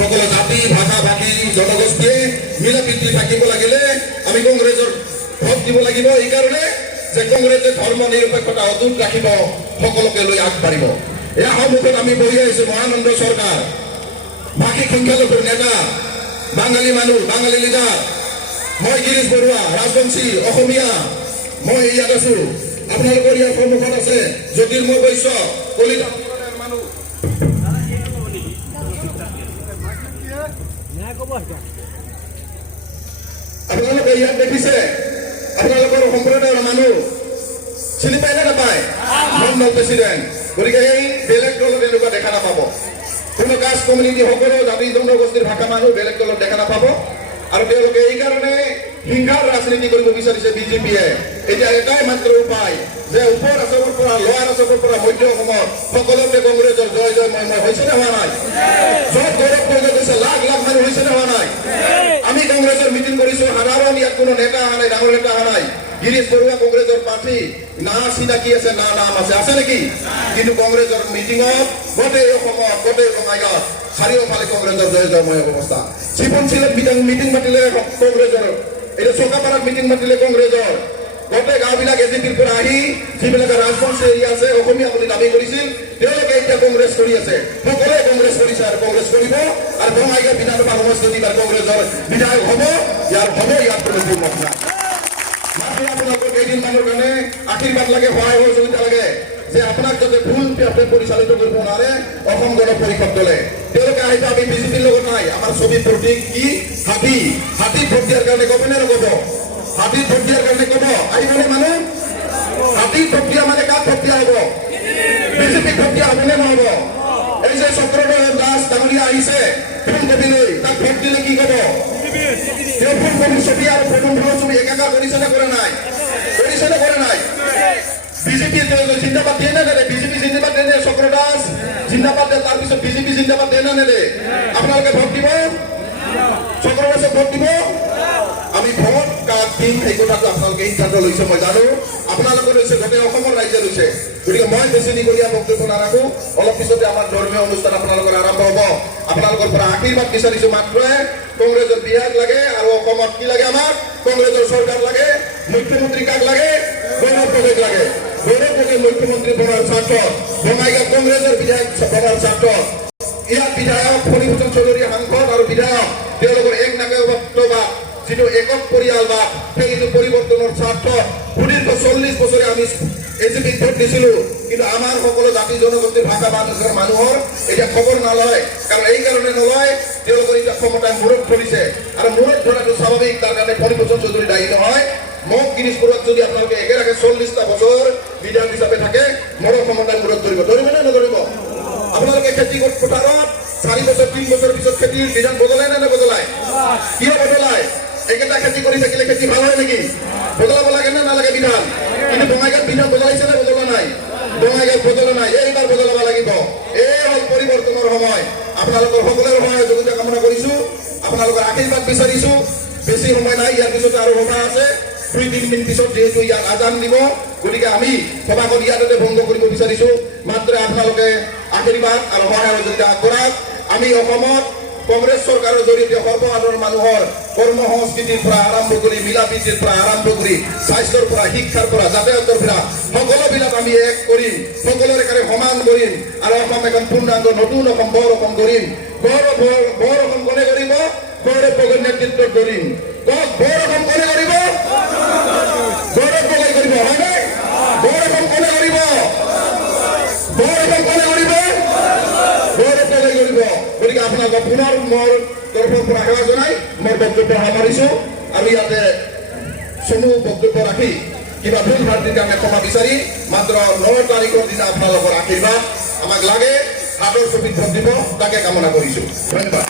সকল জাতি ভাষা ভাষী জনগোষ্ঠীয়ে মিলা প্ৰীতি থাকিব লাগিলে আমি কংগ্ৰেছৰ ভোট দিব লাগিব। এই কাৰণে যে কংগ্ৰেছে ধৰ্ম নিৰপেক্ষতা অটুট ৰাখিব, সকলোকে লৈ আগবাঢ়িব। ইয়াৰ সন্মুখত আমি বহি আহিছো মহানন্দ চৰকাৰ, ভাষিক সংখ্যালঘুৰ নেতা, বাঙালী মানুহ, বাঙালী লিডাৰ। মই গিৰীশ বৰুৱা, ৰাজবংশী অসমীয়া, মই ইয়াত আছো। আপোনালোকৰ ইয়াৰ সন্মুখত আছে জ্যোতিৰ্ময় বৈশ্য, কলিতা মানুহ। আপোনালোকে ইয়াত দেখিছে আপোনালোকৰ সম্প্ৰদায়ৰ মানুহ চিনি পায় নে নাপায়? মণ্ডল প্ৰেচিডেণ্ট। গতিকে এই বেলেগ দলত এনেকুৱা দেখা নাপাব। কোনো কাষ্ট কমিউনিটি সকলো জাতি জনগোষ্ঠীৰ ভাষা মানুহ বেলেগ দলত দেখা নাপাব। আৰু তেওঁলোকে এই কাৰণে হিংসাৰ ৰাজনীতি কৰিব বিচাৰিছে বিজেপিয়ে। এতিয়া এটাই মাত্ৰ উপায় যে ওপৰ আছামৰ পৰা লোৱাৰ আছামৰ পৰা মধ্য অসমৰ সকলোতে কংগ্ৰেছৰ জয় জয় মই হৈছে নে হোৱা নাই? য'ত গৌৰৱ কৰিব গৈছে লাখ লাখ মানুহ হৈছে নে হোৱা নাই? আমি কংগ্ৰেছৰ মিটিং কৰিছো, সাধাৰণ ইয়াত কোনো নেতা অহা নাই, ডাঙৰ নেতা অহা নাই। গিৰীশ বৰুৱা কংগ্ৰেছৰ প্ৰাৰ্থী, না চিনাকি আছে না নাম আছে নেকি? কিন্তু কংগ্ৰেছৰ মিটিঙত গোটেই অসমত গোটেই বঙাইগাঁৱত চাৰিওফালে কংগ্ৰেছৰ জয় জয়ময় অৱস্থা। শিৱনশিলত মিটিং মাতিলে কংগ্ৰেছৰ, এতিয়া চকাপাৰাত মিটিং মাতিলে কংগ্ৰেছৰ। গোটেই গাঁওবিলাক এজিপিৰ পৰা আহি যিবিলাকে ৰাজবংশী এৰিয়া আছে অসমীয়া বুলি দাবী কৰিছিল তেওঁলোকে এতিয়া কংগ্ৰেছ কৰি আছে। সকলোৱে কংগ্ৰেছ কৰিছে আৰু কংগ্ৰেছ কৰিব। আৰু বঙাইগাঁও বিধানসভা সমষ্টিত এইবাৰ কংগ্ৰেছৰ বিধায়ক হ'ব। ইয়াত কোনো দুৰ্মত নাই। মাত্ৰ আপোনালোকৰ কেইদিনমানৰ কাৰণে আশীৰ্বাদ লাগে, সহায় সহযোগিতা লাগে যে আপোনাক যাতে ভুল পৰিচালিত কৰিব নোৱাৰে অসম গণ পৰিষদ দলে। তেওঁলোকে আহিব, আমি বিজেপিৰ লগত নাই। আমাৰ ছবি প্ৰতীক কি? হাতী। হাতী ভোট দিয়াৰ কাৰণে ক'ব নে নক'ব? হাতী ভোট দিয়াৰ কাৰণে ক'ব? আহিবনে মানুহ? হাতী ভোট দিয়া মানে কাক ভোট দিয়া হ'ব? বিজেপি ভোট দিয়া হ'বনে নহ'ব? এই যে চক্ৰধৰ দাস ডাঙৰীয়া আহিছে ফুলকবিলৈ, তাক ভোট দিলে কি ক'ব? তেওঁ ফুলকবিৰ ছবি আৰু ফটোৰ ছবি একাকাৰ কৰিছে নে কৰা নাই? কৰিছে নে কৰা নাই? বিজেপি জিন্দাবাদ দিয়ে নে নেদে? বিজেপি জিন্দাবাদ দিয়ে নে? চক্ৰ দাস জিন্দাবাদ দিয়ে, তাৰপিছত বিজেপি জিন্দাবাদ দিয়ে নে নেদে? আপোনালোকে ভোট দিব? চক্ৰ দাসক ভোট দিব? আমি ভোট কাক দিম সেই কথাটো আপোনালোকে সিদ্ধান্ত লৈছে মই জানো। আপোনালোকে লৈছে, গোটেই অসমৰ ৰাইজে লৈছে। গতিকে মই বেছি দীঘলীয়া বক্তব্য নাৰাখো। অলপ পিছতে আমাৰ ধৰ্মীয় অনুষ্ঠান আপোনালোকৰ আৰম্ভ হ'ব। আপোনালোকৰ পৰা আশীৰ্বাদ বিচাৰিছো মাত্ৰহে। কংগ্ৰেছৰ বিহাগ লাগে আৰু অসমত কি লাগে? আমাক কংগ্ৰেছৰ চৰকাৰ লাগে। মুখ্যমন্ত্ৰী কাক লাগে? গৌৰৱ গগৈক লাগে। গৌৰৱ গগৈ মুখ্যমন্ত্ৰী বনোৱাৰ স্বাৰ্থ, বঙাইগাঁও কংগ্ৰেছৰ বিধায়ক বনোৱাৰ স্বাৰ্থ, ইয়াত বিধায়ক ফণীভূষণ চৌধুৰী সাংসদ আৰু বিধায়ক তেওঁলোকৰ এক নাগৰিকত্ব বা যিটো একক পৰিয়াল বা সেইটো পৰিৱৰ্তনৰ স্বাৰ্থ। সুদীৰ্ঘ 40 বছৰে আমি এজিপিক ভোট দিছিলো, কিন্তু আমাৰ সকলো জাতি জনগোষ্ঠীৰ ভাষা মানুহৰ এতিয়া খবৰ নলয়। কাৰণ এই কাৰণে নলয়, তেওঁলোকৰ এতিয়া ক্ষমতাই মূৰত ধৰিছে আৰু মূৰত ধৰাটো স্বাভাৱিক। তাৰ কাৰণে ফণীভূষণ চৌধুৰী দায়ী নহয়। মোক গিৰীশ বৰুৱাক যদি আপোনালোকে একেৰাখে 40টা বছৰ বিধায়ক হিচাপে থাকে, মোৰ ক্ষমতাই মূৰত ধৰিব। ধৰিব নে নধৰিব? আপোনালোকে খেতি পথাৰত 4 বছৰ 3 বছৰ পিছত খেতিৰ বিধান বদলাই নে নবদলাই? কিয় বদলাই? একেটা খেতি কৰি থাকিলে খেতি ভাল হয় নেকি? বদলাব লাগে নে নালাগে বিধান? কিন্তু বঙাইগাঁৱত বিধান বদলাইছে নে বদলা নাই? বঙাইগাঁৱত বদলা নাই। এইবাৰ বদলাব লাগিব। এই হ'ল পৰিৱৰ্তনৰ সময়। আপোনালোকৰ সকলোৰে সহযোগিতা কামনা কৰিছো, আপোনালোকৰ আশীৰ্বাদ বিচাৰিছো। বেছি সময় নাই, ইয়াৰ পিছতে আৰু সভা আছে 2-3 দিন পিছত, যিহেতু ইয়াত আজান দিব। গতিকে আমি সভাখন ইয়াতে ভংগ কৰিব বিচাৰিছো। মাত্ৰ আপোনালোকে আশীৰ্বাদ আৰু সহায় সহযোগিতা আগবঢ়াওক। আমি অসমত কংগ্ৰেছ চৰকাৰৰ জৰিয়তে সৰ্বসাধাৰণ মানুহৰ কৰ্ম সংস্কৃতিৰ পৰা আৰম্ভ কৰি মিলা প্ৰীতিৰ পৰা আৰম্ভ কৰি স্বাস্থ্যৰ পৰা শিক্ষাৰ পৰা যাতায়াতৰ পৰা সকলোবিলাক আমি এক কৰিম, সকলোৰে কাৰণে সমান কৰিম আৰু অসম এখন পূৰ্ণাংগ নতুন অসম বৰ অসম কৰিম। বৰ অসম কোনে কৰিব? গৌৰৱ গগৈৰ নেতৃত্বত কৰিম। বৰ অসম কোনে কৰিব? গৌৰৱ গগৈ কৰিব, হয়নে? বৰ অসম কোনে কৰিব? বৰ অসম কোনে কৰিব? গৌৰৱ গগৈ কৰিব। গতিকে আপোনালোকক পুনৰ মোৰ তৰফৰ পৰা সেৱা জনাই মোৰ বক্তব্য সামৰিছো। আমি ইয়াতে চমু বক্তব্য ৰাখি কিবা ভুল ভ্ৰান্তিৰ কাৰণে ক্ষমা বিচাৰি মাত্ৰ 9 তাৰিখৰ দিনা আপোনালোকৰ আশীৰ্বাদ আমাক লাগে। হাতৰ ছবিত ভোট দিব, তাকে কামনা কৰিছো। ধন্যবাদ।